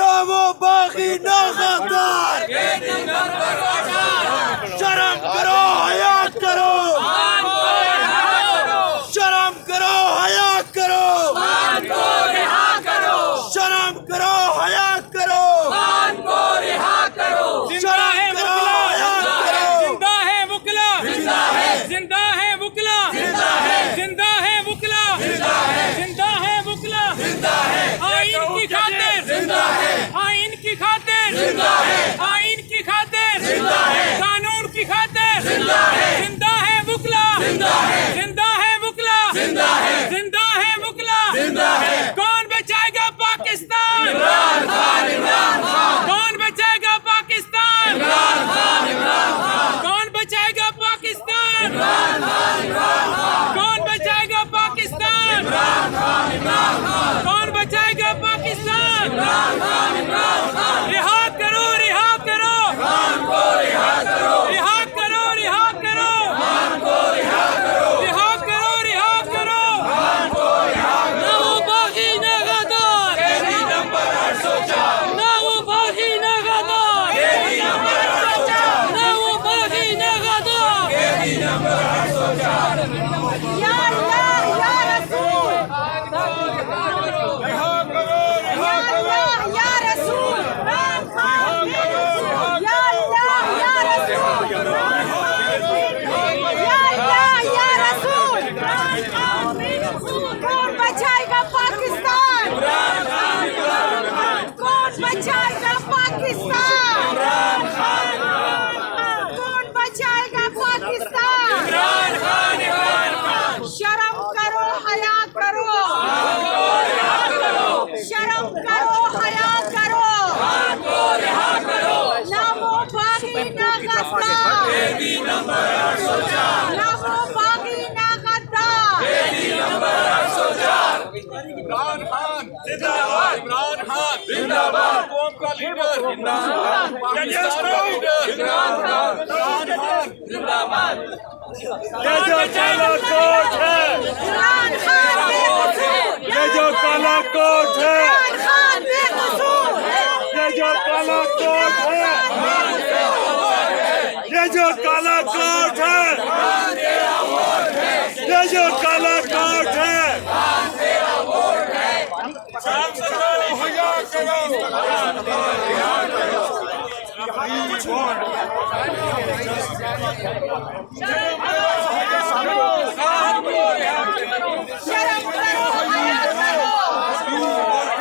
ना वो बागी ना गद्दार, शर्म करो हया करो, शर्म करो हया करो, शर्म करो हया करो, शर्म करो हया करो। जिंदा है वकला, जिंदा है वकला, जिंदा है वकला, जिंदा है वकला, आइन की खातिर, आइन की खातिर, आइन की खातिर, कानून की खातिर, जिंदा है वकला, जिंदा है वकला, जिंदा है वकला। कौन बचाएगा पाकिस्तान? कौन बचाएगा पाकिस्तान? कौन बचाएगा पाकिस्तान? कौन बचाएगा पाकिस्तान? कौन बचाएगा पाकिस्तान? रिहा करो, रिहा करो, रिहा करो, रिहा करो, रिहा करो, रिहा करो। ना वो बागी ना गद्दार, ना वो बागी ना गद्दार, ना वो बागी ना गद्दार। या अल्लाह या रसूल, या अल्लाह या रसूल, या अल्लाह या रसूल, या अल्लाह या रसूल। कौन बचाएगा पाकिस्तान? कौन बचाएगा पाकिस्तान? कौन बचाएगा पाकिस्तान? शर्म करो हया करो, शर्म करो हया करो, ना वो बागी ना गद्दार, ना वो बागी ना गद्दार। इमरान खान जिंदाबाद, इमरान खान जिंदाबाद, कौम का लीडर जिंदाबाद, पाकिस्तान का लीडर जिंदाबाद, इमरान खान जिंदाबाद। ये जो काला कोट है, इमरान खान बेकसूर, ये जो काला कोट है, इमरान खान बेकसूर, ये जो काला कोट है, ये जो काला कोट है, ये जो काला कोट है। शर्म करो हया करो।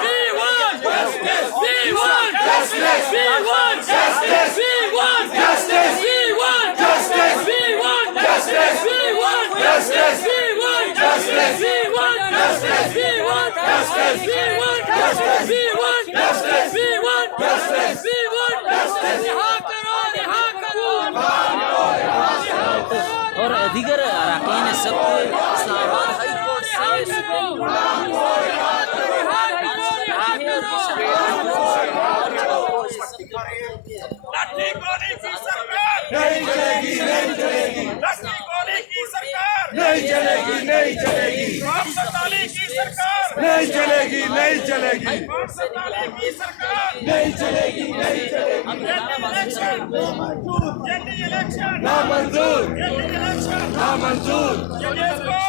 We want justice. We want justice. We want justice. We want justice. We want justice. We want justice. We want justice. We want justice. We want justice. We want justice. We want justice. We want justice. We want justice. We want justice. रिहा करो, रिहा करो। और दीगर अरकान सब्त Islamabad high court से लाठी गोली की सरकार नहीं चलेगी, नहीं चलेगी। लाठी गोली की सरकार नहीं चलेगी, नहीं चलेगी, वापसताली की सरकार नहीं चलेगी, नहीं चलेगी, वापसताली की सरकार नहीं चलेगी, नहीं चलेगी। जल्दी इलेक्शन ना मंजूर, जल्दी इलेक्शन ना मंजूर। जजेस को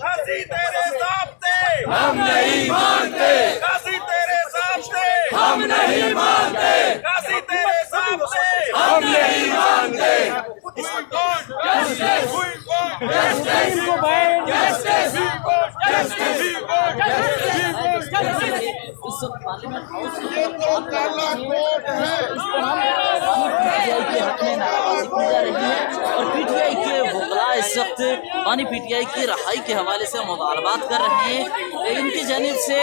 फांसी तेरे सामने हम नहीं मानते, फांसी तेरे सामने हम नहीं मानते, फांसी तेरे सामने हम नहीं मानते। We want justice. We want justice. We want justice. We want justice. We want justice. We want justice. इस वक्त पार्लियामेंट हाउस में ये तो काला कोट है। पीटीआई के हक में नाराजगी की जा रही है और पीटीआई के वकला इस वक्त पानी पीटीआई की रहाई के हवाले से मुतालबात कर रहे हैं। इनकी जानिब से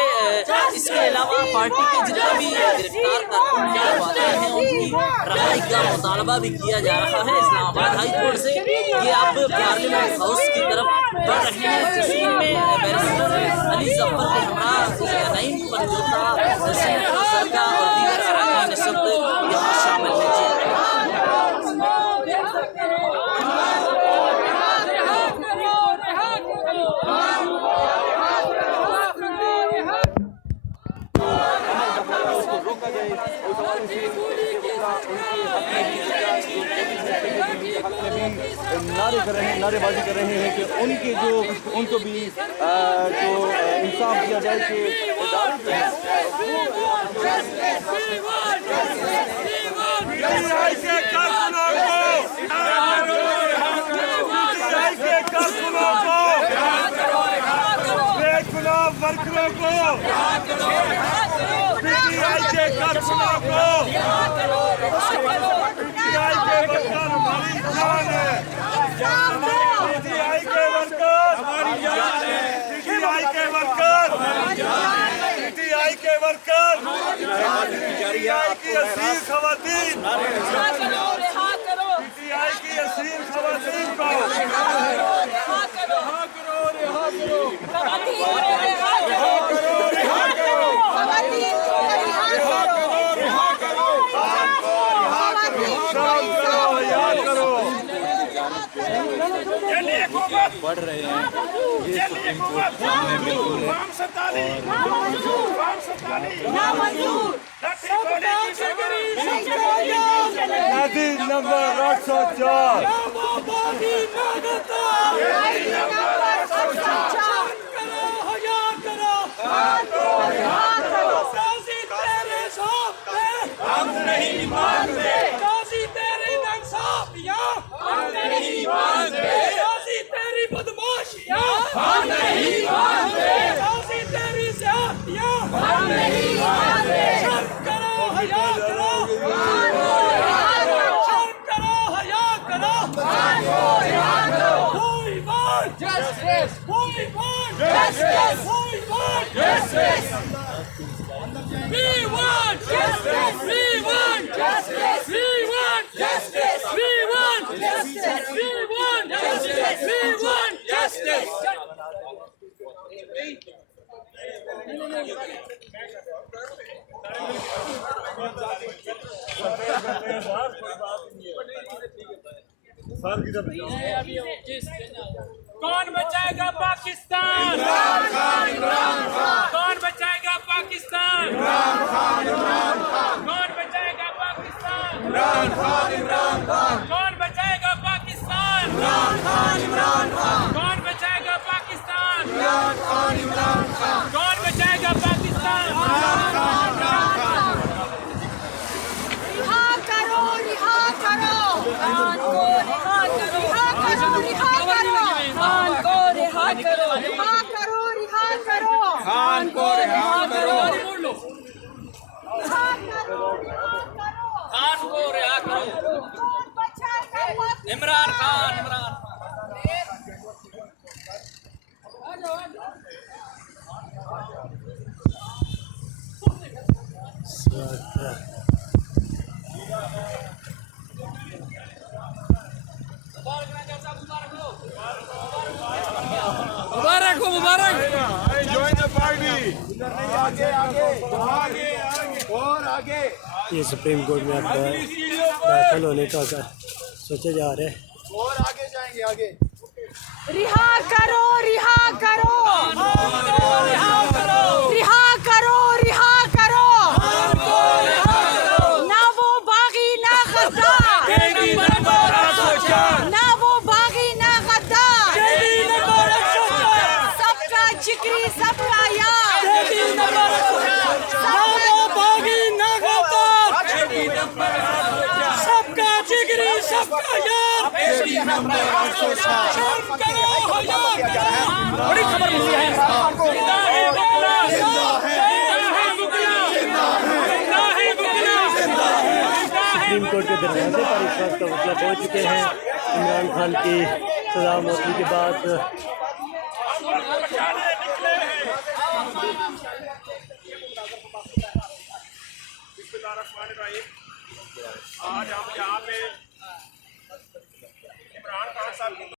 इसके अलावा पार्टी के जितने भी गिरफ्तार कारकुन हैं उनकी रहाई का मुतालबा भी किया जा रहा है इस्लामाबाद हाई कोर्ट से। ये अब पार्लियामेंट हाउस की तरफ बढ़ रहे हैं जिसमें बैरिस्टर अली जफर के हमरा नईम पंजोता सेनेटर सरका और दीगर अरकान सब्त यहाँ शामिल हैं। नारेबाजी कर रहे हैं कि उनके जो उनको भी जो इंसाफ दिया जाए कि इदारे जो हैं वर्करों को पीटीआई के कारकुनों को पीटीआई के वर्कर हमारी जान है पीटीआई के वर्कर हमारी जान है पीटीआई के वर्कर पीटीआई के वर्कर पीटीआई की असील खवातीन पीटीआई की असील खवातीन को बढ़ रहे हैं ये सुप्रीम कोर्ट में बिल्कुल नदी नंबर 804 हम नहीं मानते काजी तेरी नाइंसाफियां हम नहीं मानते काजी तेरी बदमाशियां हम नहीं मानते काजी तेरी ज़्यादतियां हम नहीं मानते शर्म करो हया करो शर्म करो हया करो We want justice We want justice We want justice We want justice We want justice We want justice We want justice We want justice We want justice कौन बचाएगा पाकिस्तान कौन बचाएगा पाकिस्तान कौन बचाएगा पाकिस्तान कौन बचाएगा पाकिस्तान कौन बचाएगा पाकिस्तान कौन बचाएगा पाकिस्तान रिहा करो खान को रिहा करो रिहा करो खान को रिहा करो रिहा करो रिहा करो खान को रिहा करो खान को रिहा करो इमरान खान मुबारक हो मुबारक Join the party. आगे और आगे ये सुप्रीम कोर्ट में अब दाखिल होने का सोचा जा रहा है और आगे जाएंगे आगे रिहा करो रिहा करो रिहा करो रिहा करो ना वो बागी ना गद्दार ना वो बागी ना गद्दार सबका जिगरी सबका यार सबका जिगरी सबका यार शर्म करो हया करो बड़ी खबर मिली है सुप्रीम कोर्ट के दरवाजे पर इस वक्त फैसला पहुँच चुके हैं इमरान खान की सजा मौती के बाद